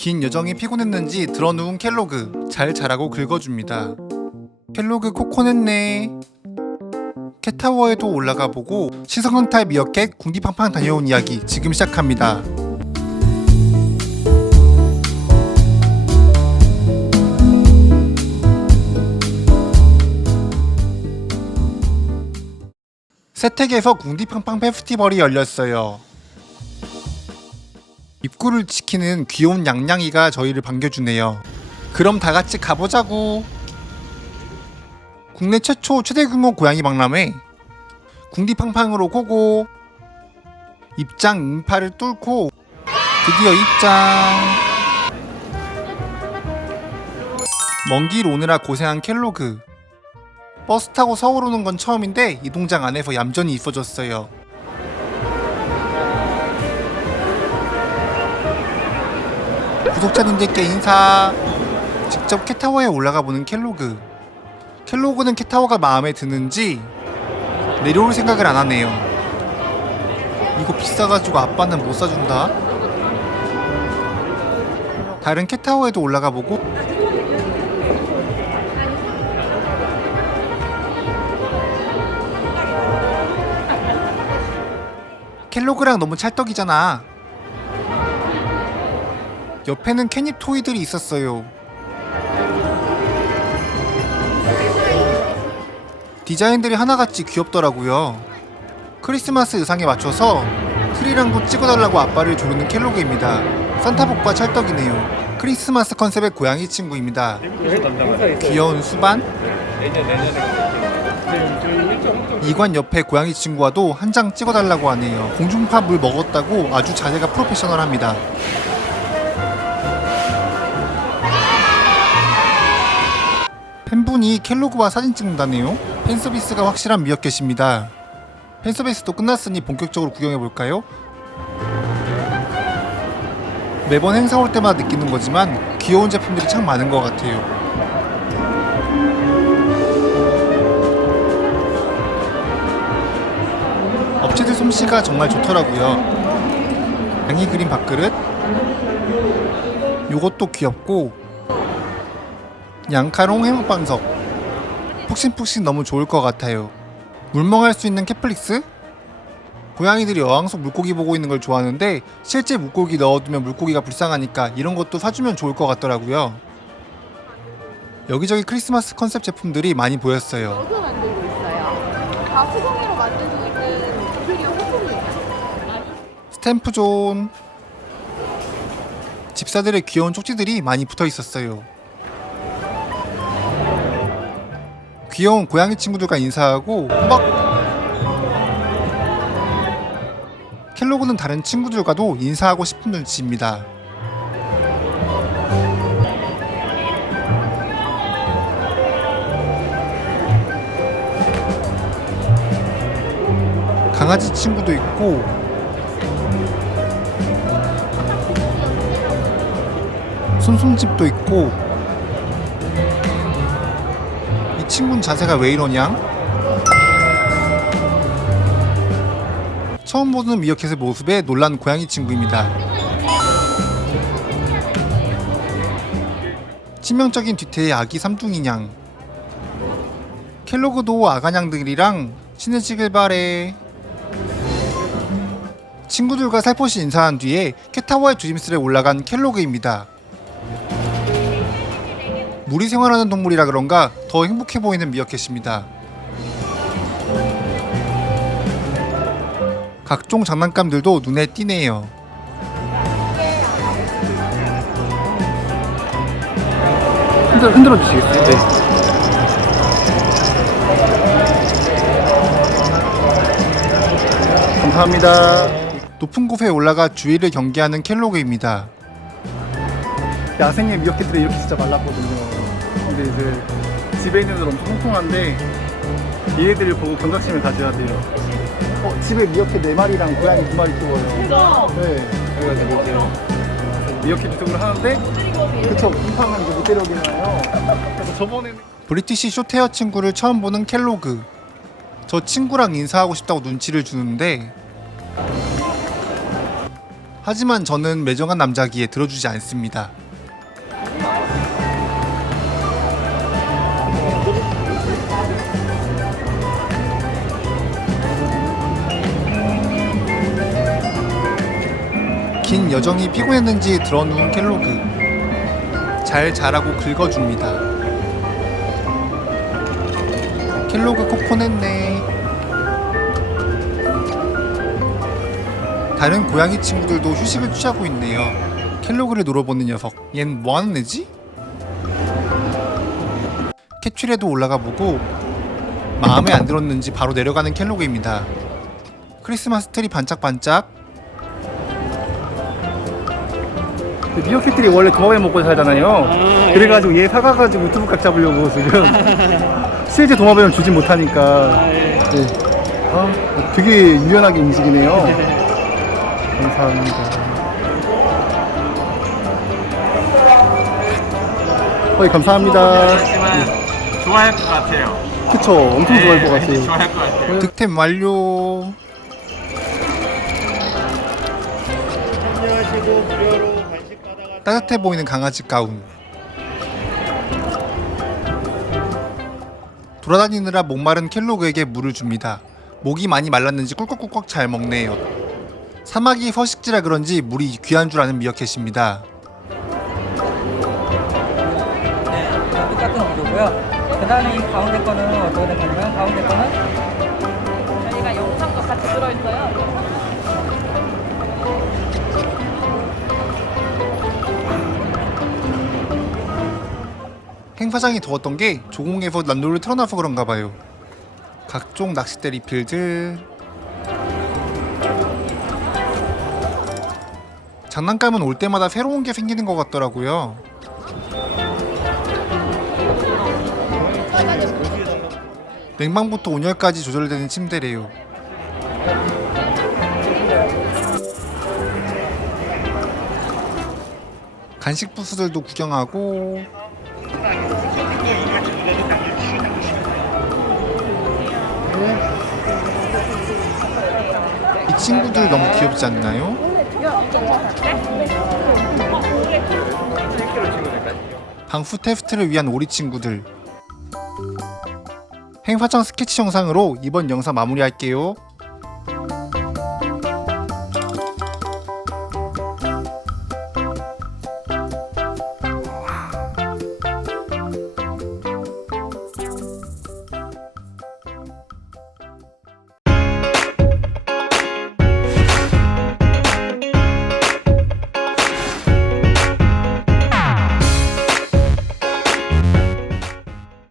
긴 여정이 피곤했는지 들어누운 켈로그 잘 자라고 긁어줍니다. 켈로그 코코넷네. 캣타워에도 올라가 보고 시성강탈 미어캣 궁디팡팡 다녀온 이야기 지금 시작합니다. 세택에서 궁디팡팡 페스티벌이 열렸어요. 입구를 지키는 귀여운 양양이가 저희를 반겨주네요. 그럼 다 같이 가보자고. 국내 최초 최대 규모 고양이 박람회. 궁디팡팡으로 고고. 입장 인파를 뚫고 드디어 입장. 먼 길 오느라 고생한 켈로그. 버스 타고 서울 오는 건 처음인데 이 동장 안에서 얌전히 있어줬어요. 구독자님들께 인사. 직접 캣타워에 올라가 보는 켈로그. 켈로그는 캣타워가 마음에 드는지 내려올 생각을 안 하네요. 이거 비싸가지고 아빠는 못 사준다. 다른 캣타워에도 올라가 보고 켈로그랑 너무 찰떡이잖아. 옆에는 캐닙 토이들이 있었어요. 디자인들이 하나같이 귀엽더라고요. 크리스마스 의상에 맞춰서 트리랑도 찍어달라고 아빠를 조르는 켈로그입니다. 산타복과 찰떡이네요. 크리스마스 컨셉의 고양이 친구입니다. 귀여운 수반? 이관 옆에 고양이 친구와도 한 장 찍어달라고 하네요. 공중파 물 먹었다고 아주 자세가 프로페셔널합니다. 팬분이 켈로그와 사진 찍는다네요. 팬 서비스가 확실한 미어캣입니다. 팬 서비스도 끝났으니 본격적으로 구경해 볼까요? 매번 행사 올 때마다 느끼는 거지만 귀여운 제품들이 참 많은 것 같아요. 업체들 솜씨가 정말 좋더라고요. 양이 그린 밥그릇 요것도 귀엽고 양카롱 해먹방석 푹신푹신 너무 좋을 것 같아요. 물멍할 수 있는 캣플릭스? 고양이들이 어항 속 물고기 보고 있는 걸 좋아하는데 실제 물고기 넣어두면 물고기가 불쌍하니까 이런 것도 사주면 좋을 것 같더라고요. 여기저기 크리스마스 컨셉 제품들이 많이 보였어요. 여기서 만들고 있어요. 다 수공예로 만들고 있는 인테리어 소품이에요. 스탬프 존 집사들의 귀여운 쪽지들이 많이 붙어 있었어요. 귀여운 고양이 친구들과 인사하고 막 켈로그는 다른 친구들과도 인사하고 싶은 눈치입니다. 강아지 친구도 있고 솜솜집도 있고 친구는 자세가 왜 이러냐? 처음 보는 미어캣의 모습에 놀란 고양이 친구입니다. 치명적인 뒤태의 아기 삼둥이냥 켈로그도 아가냥들이랑 친해지길 바래 친구들과 살포시 인사한 뒤에 캣타워의 조짐슬에 올라간 켈로그입니다. 무리 생활하는 동물이라 그런가 더 행복해 보이는 미어캣입니다. 각종 장난감들도 눈에 띄네요. 흔들어, 흔들어 주시겠어요? 네. 감사합니다. 높은 곳에 올라가 주위를 경계하는 켈로그입니다. 야생의 미어캣들이 이렇게 진짜 말랐거든요. 근데 이제 집에 있는 애들 엄청 통통한데 얘네들을 보고 경각심을 가져야 돼요. 어, 집에 미어캣 4마리랑 고양이 2마리 키워요. 네. 그래가지고 이제 미어캣 유튜브를 하는데 그쵸, 인파면 이제 못 데려오겠나요? 그래서 저번에는 브리티시 쇼테어 친구를 처음 보는 켈로그. 저 친구랑 인사하고 싶다고 눈치를 주는데 하지만 저는 매정한 남자기에 들어주지 않습니다. 긴 여정이 피곤했는지 들어누운 켈로그. 잘 자라고 긁어줍니다. 켈로그 코코넷네. 다른 고양이 친구들도 휴식을 취하고 있네요. 켈로그를 놀아보는 녀석. 얜 뭐하는 애지? 캡슐에도 올라가 보고 마음에 안 들었는지 바로 내려가는 켈로그입니다. 크리스마스 트리 반짝반짝 미어캣들이 원래 도마뱀 먹고 살잖아요. 그래가지고 얘 사가가지고 유튜브 각 잡으려고 지금 실제 도마뱀을 주진 못하니까. 네. 아, 되게 유연하게 움직이네요. 감사합니다. 어이 감사합니다. 하지만 좋아할 것 같아요. 그쵸, 엄청 좋아할 것 네, 같아요. 좋아할 것 같아요. 득템 완료. 따뜻해 보이는 강아지 가운. 돌아다니느라 목마른 켈로그에게 물을 줍니다. 목이 많이 말랐는지 꿀꺽꿀꺽 잘 먹네요. 사마귀 서식지라 그런지 물이 귀한 줄 아는 미어캣입니다. 똑같은 구조고요. 그 다음에 이 가운데 거는 어떻게 된 거냐면 가운데 거는 저희가 영상도 같이 들어있어요. 행사장이 더웠던 게 조공에서 난로를 틀어놔서 그런가 봐요. 각종 낚싯대 리필들. 장난감은 올 때마다 새로운 게 생기는 것 같더라고요. 냉방부터 온열까지 조절되는 침대래요. 간식 부스들도 구경하고 귀엽지 않나요? 방수 테스트를 위한 오리 친구들 행사장 스케치 영상으로 이번 영상 마무리할게요.